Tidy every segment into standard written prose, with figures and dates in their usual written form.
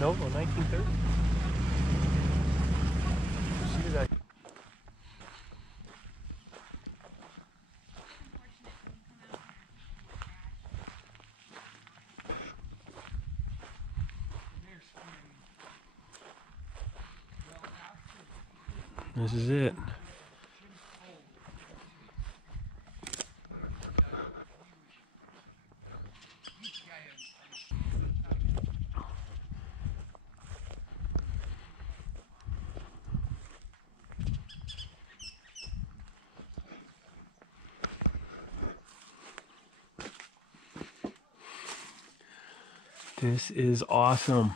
No, 1930. See that? This is it. This is awesome.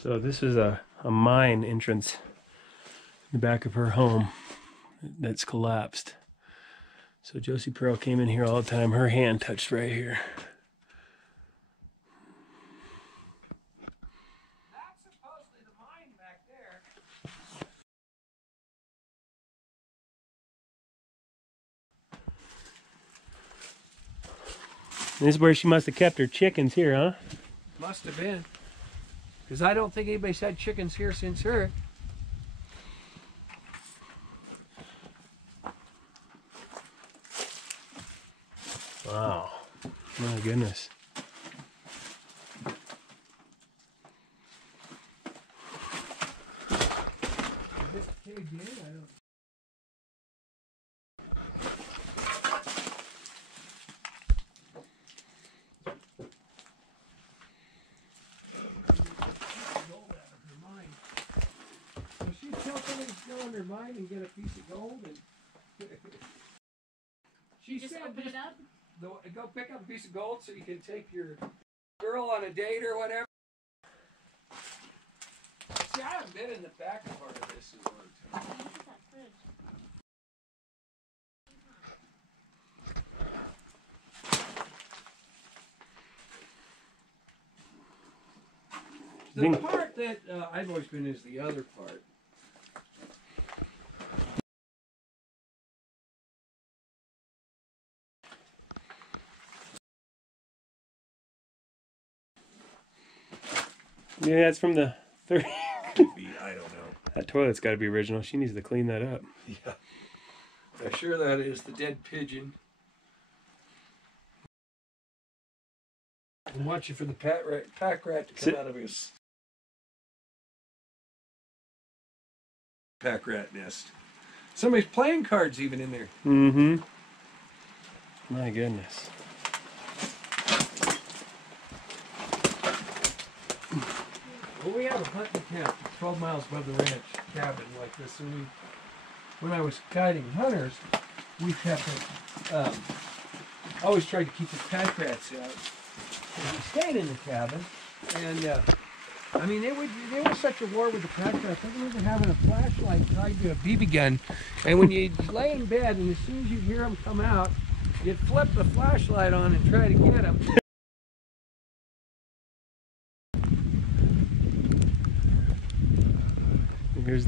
So this is a mine entrance in the back of her home that's collapsed. So Josie Pearl came in here all the time. Her hand touched right here. That's supposedly the mine back there. This is where she must have kept her chickens here, huh? Must have been. Because I don't think anybody's had chickens here since her. Wow. My goodness. She'd tell somebody to go in their mine and get a piece of gold. And she Just said, open it up? go pick up a piece of gold so you can take your girl on a date or whatever. See, I haven't been in the back part of this in a long time. Look at that fridge. The part that I've always been is the other part. Yeah, that's from the 30s. Could be, I don't know. That toilet's got to be original. She needs to clean that up. Yeah. I'm sure that is the dead pigeon. I'm watching for the pack rat to come out of his pack rat nest. Somebody's playing cards even in there. Mm-hmm. My goodness. Well, we have a hunting camp 12 miles above the ranch cabin like this. And when I was guiding hunters, we kept it, always tried to keep the pack rats out. And we stayed in the cabin, and I mean, they were such a war with the pack rats. I remember having a flashlight tied to a BB gun, and when you lay in bed, and as soon as you hear them come out, you'd flip the flashlight on and try to get them. This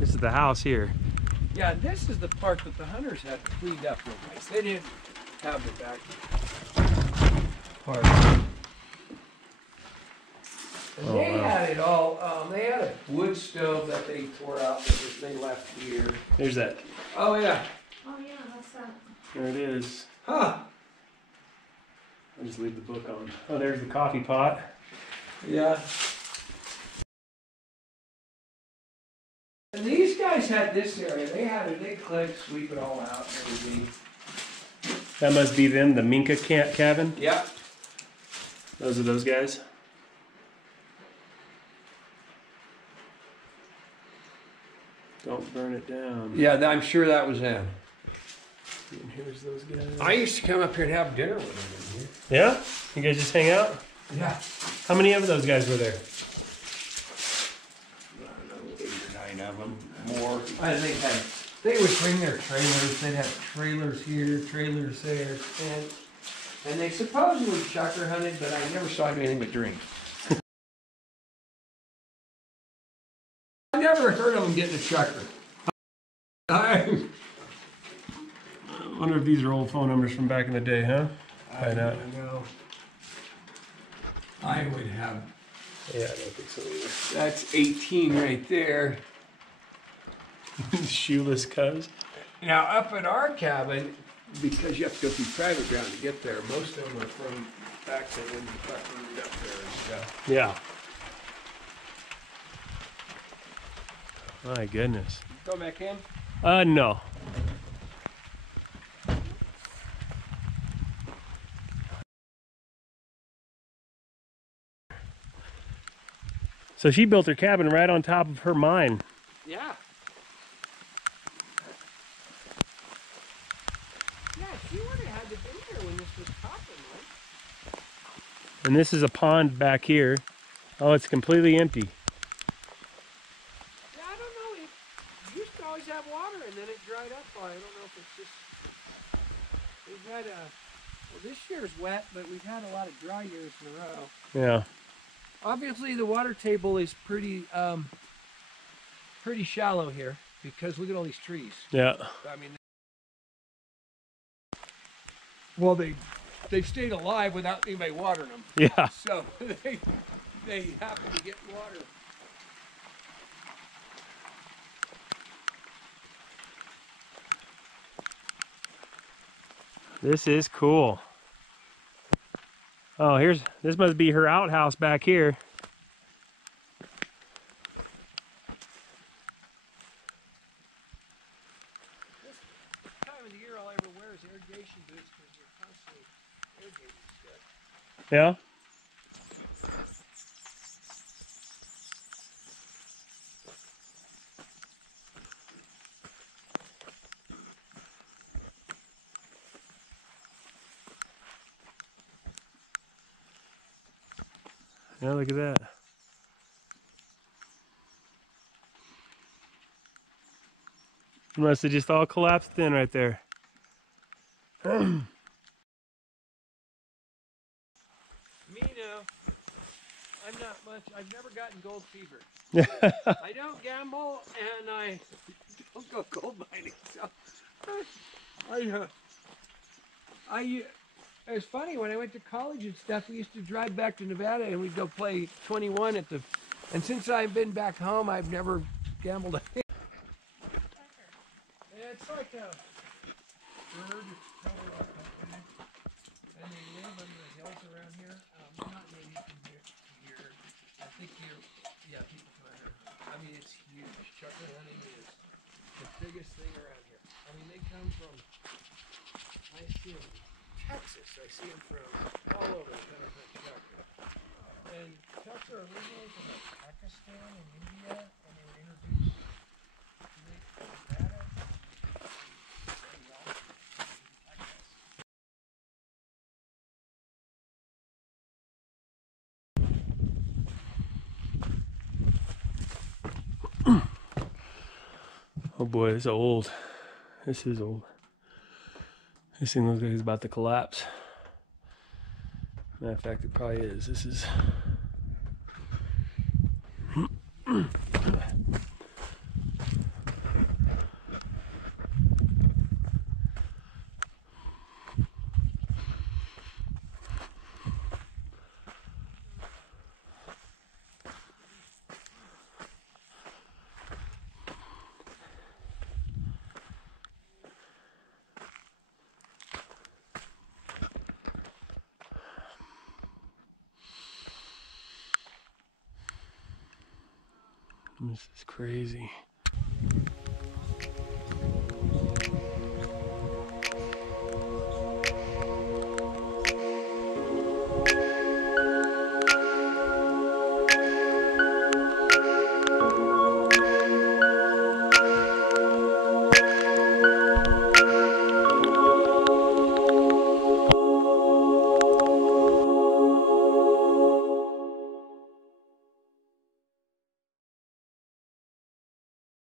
is the house here. Yeah, this is the part that the hunters had cleaned up real nice. They didn't have the back part. And they had it all, they had a wood stove that they tore out that they left here. There's that. Oh yeah. Oh yeah, what's that? There it is. Huh. I'll just leave the book on. Oh, there's the coffee pot. Yeah. And these guys had this area. They had it, they click, sweep it all out and everything. That must be them, the Minka cabin. Yeah. Those are those guys. Don't burn it down. Yeah, I'm sure that was them. And here's those guys. I used to come up here and have dinner with them in here. Yeah? You guys just hang out? Yeah. How many of those guys were there? I don't know, 8 or 9 of them, more. They would bring their trailers. They'd have trailers here, trailers there, and they supposedly chucker hunted, but I never saw anything but drink. never heard of them getting a chucker. I wonder if these are old phone numbers from back in the day, huh? I Find out. don't know. I would have. Yeah, I don't think so either. That's 18 right there. Shoeless cuz. Now up at our cabin, because you have to go through private ground to get there, most of them are from back to when the truck moved up there and stuff. Yeah. My goodness. Go back in. No. So she built her cabin right on top of her mine. Yeah. Yeah, she would have had to be here when this was popping, right? And this is a pond back here. Oh, it's completely empty. Yeah, I don't know. It used to always have water, and then it dried up. I don't know if it's just. We've had a. Well, this year's wet, but we've had a lot of dry years in a row. Yeah. Obviously, the water table is pretty shallow here because look at all these trees. Yeah. I mean, well, they've stayed alive without anybody watering them. Yeah. So they happen to get water. This is cool. Oh, this must be her outhouse back here. This time of the year, all I ever wear is irrigation boots because you're constantly irrigating stuff. Yeah. Yeah, look at that. It must have just all collapsed in right there. Me now, I'm not much. I've never gotten gold fever. I don't gamble and I don't go gold mining. So it's funny when I went to college and stuff. We used to drive back to Nevada and we'd go play 21 at the. And since I've been back home, I've never gambled. Yeah, it's like a bird. And they live under the hills around here. Not maybe from here. I think here, yeah, people from here. I mean, it's huge. Chucker hunting is the biggest thing around here. I mean, they come from, I see them from Texas. I see them from all over the country. Chucker. And chucks are originally from like Pakistan and India, and they were introduced to Nevada. Oh boy, this is old. This is old. This thing looks like it's about to collapse. Matter of fact, it probably is. This is. This is crazy.